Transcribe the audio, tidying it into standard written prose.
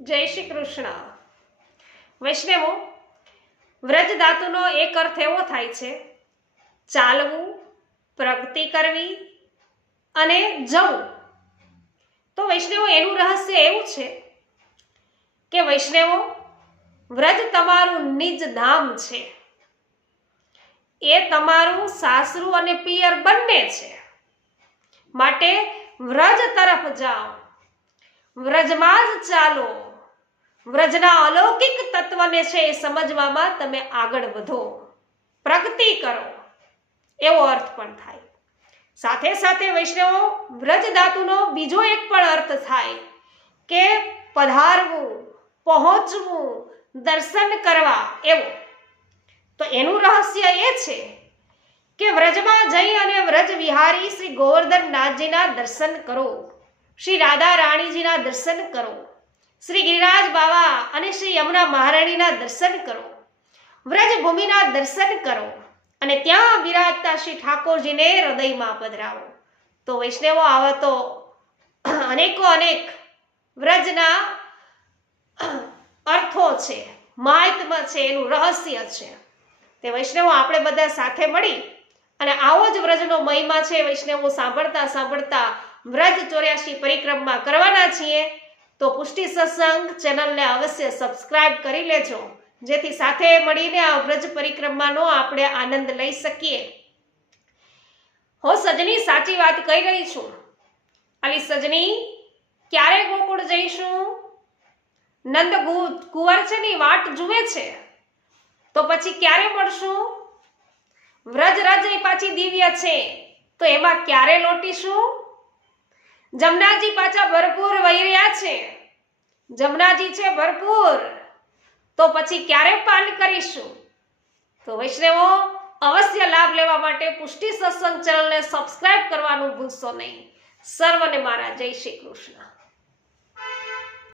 જય શ્રી કૃષ્ણ। વૈષ્ણવો, વ્રજ ધાતુનો એક અર્થ એવો થાય છે ચાલવું, પ્રગતિ કરવી અને જવું। તો વૈષ્ણવો, એનું રહસ્ય એવું છે કે વૈષ્ણવો, વ્રજ તમારું નિજ ધામ છે, એ તમારું સાસરું અને પિયર બંને છે। માટે વ્રજ તરફ જાઓ, વ્રજમાં જ ચાલો, વ્રજના અલૌકિક તત્વને છે એ સમજવામાં તમે આગળ વધો, પ્રગતિ કરો, એવો અર્થ પણ થાય। સાથે સાથે વૈષ્ણવો, વ્રજ ધાતુનો બીજો એક પણ અર્થ થાય કે પધારવું, પહોંચવું, દર્શન કરવા એવો। તો એનું રહસ્ય એ છે કે વ્રજમાં જઈ અને વ્રજ વિહારી શ્રી ગોવર્ધનનાથજીના દર્શન કરો, શ્રી રાધા રાણીજીના દર્શન કરો, શ્રી ગિરિરાજ બાવા અને શ્રી યમુના મહારાણીના દર્શન કરો, વ્રજ ભૂમિના દર્શન કરો અને ત્યાં બિરાજતા શ્રી ઠાકોરજીને હૃદયમાં પધરાવો। તો વૈષ્ણવો, આવા તો અનેકો અનેક વ્રજના અર્થો છે, મહાત્મ્ય છે, એનું રહસ્ય છે। તે વૈષ્ણવો, આપણે બધા સાથે મળી અને આવો જ વ્રજનો મહિમા છે વૈષ્ણવો સાંભળતા સાંભળતા વ્રજ 84 પરિક્રમા કરવાના છીએ। તો પુષ્ટિ સત્સંગ ચેનલને અવશ્ય સબસ્ક્રાઇબ કરી લેજો, જેથી સાથે મળીને આ વ્રજ પરિક્રમાનો આપણે આનંદ લઈ શકીએ। હું સજની સાચી વાત કહી રહી છું। અલી સજની, ક્યારે ગોકુળ જઈશું? નંદ કુંવર છે ની વાટ જુએ છે, તો પછી ક્યારે મળશું? વ્રજ રજ પાછી દિવ્ય છે, તો એમાં ક્યારે લોટીશું? જમનાજી પાછા ભરપૂર વહી રહ્યા છે, જમનાજી છે ભરપૂર, તો પછી ક્યારે પાન કરીશું? તો વૈષ્ણવો, અવશ્ય લાભ લેવા માટે પુષ્ટિ સત્સંગ ચેનલને સબસ્ક્રાઇબ કરવાનું ભૂલશો નહીં। સર્વને મારા જય શ્રી કૃષ્ણ।